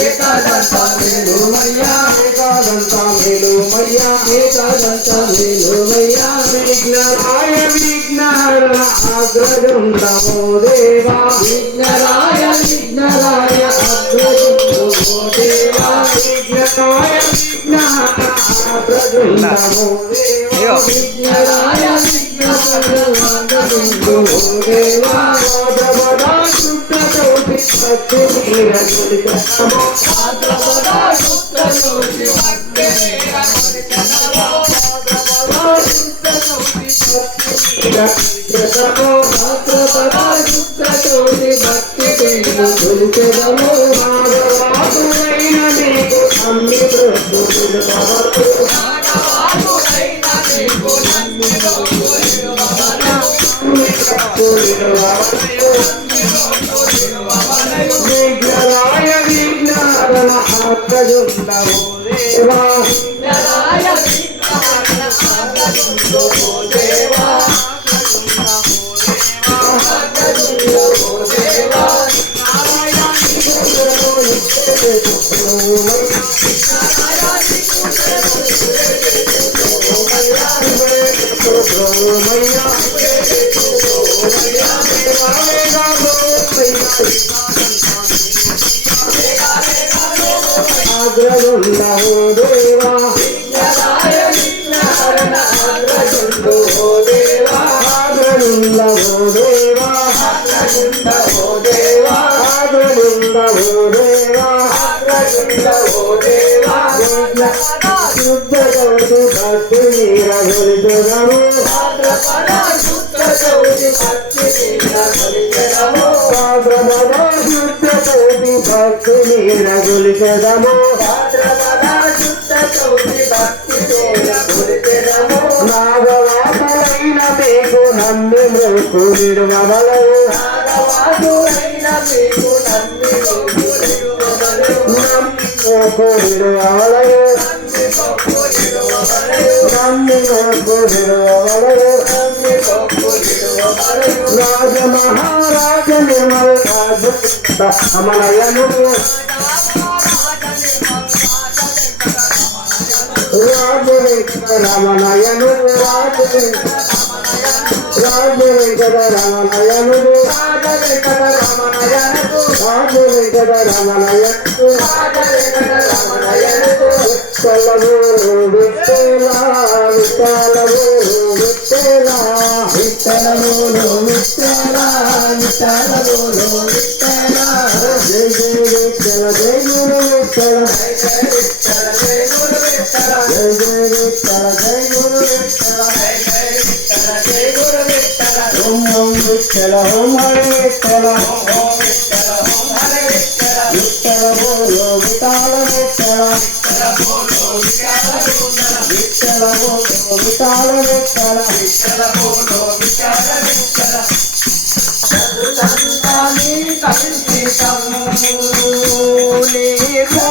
ఏకాదంత మేలుమయ్యా ఏకాదంత మేలుమయ్యా ఏకాదంత మేలుమయ్యా విఘ్నరాయ విఘ్నహర అగ్రజుండమో దేవా విఘ్నరాయ విఘ్నరాయ అగ్రజుండమో దేవా విఘ్నరాయ విఘ్నహర అగ్రజుండమో దేవా విఘ్నరాయ విఘ్నహర అగ్రజుండమో దేవా వాదవదా శుద్ధతోటి భక్తి నీరజులితనమో వాదవదా శుద్ధతోటి భక్తి నీరజులితనమో వాదవదా శుద్ధతోటి భాద్రపదా శుద్ధతోటి భక్తి నీరజులితనమో నాగవాదులైన నీకు అన్ని ప్రభువులు నాగవాదులైన నీకు అన్ని ప్రభువులు విఘ్నరాయ విఘ్నహరణ అగ్రజుండమో దేవా విఘ్నరాయ విఘ్నహరణ అగ్రజుండమో దేవా అగ్రజుండమో దేవా అగ్రజుండమో దేవా విఘ్నరాయ విఘ్నహరణ అగ్రజుండమో దేవా అగ్రజుండమో దేవా అగ్రజుండమో దేవా అగ్రజుండమో దేవా అగ్రజుండమో దేవా శుద్ధతోటి భక్తి నీరజులితనమో భాద్రపదా శుద్ధతోటి భక్తి నీరజులితనమో భాద్రపదా శుద్ధతోటి భక్తి నీరజులితనమో భాద్రపదా శుద్ధతోటి భక్తి నీరజులితనమో నాగవాదులైన మీకు నమ్మి మృకు నిర్వమలయు నాగవాదులైన మీకు నమ్మి మృకు నిర్వమలయు నమ్మి మృకు నిర్వమలయు రాజ మహారాజ నిర్మల్ అమలయను రాజ వెంకటరమణయను రాజ వెంకటరమణయను రాజ వెంకటరమణయను రాజ వెంకటరమణయను రాజ వెంకటరమణయను విఠలగోరు విఠలా విఠలగోరు విఠలా విఠలగోరు విఠలా విఠలగోరు విఠలా జయ జయ విఠల జయ గురు విఠల జయ జయ విఠల జయ గురు విఠల జయ జయ విఠల జయ గురు విఠల జయ జయ విఠల జయ గురు విఠల ఓం ఓం విఠల ఓం హరి విఠల ఓం విఠల ఓం హరి విఠల విఠల బోలో విఠల విఠల విఠల బోలో విఠల విఠల బోలో విఠల విఠల విఠల బోలో విఠల విఠల చతురంతాని కలిసితము నీకు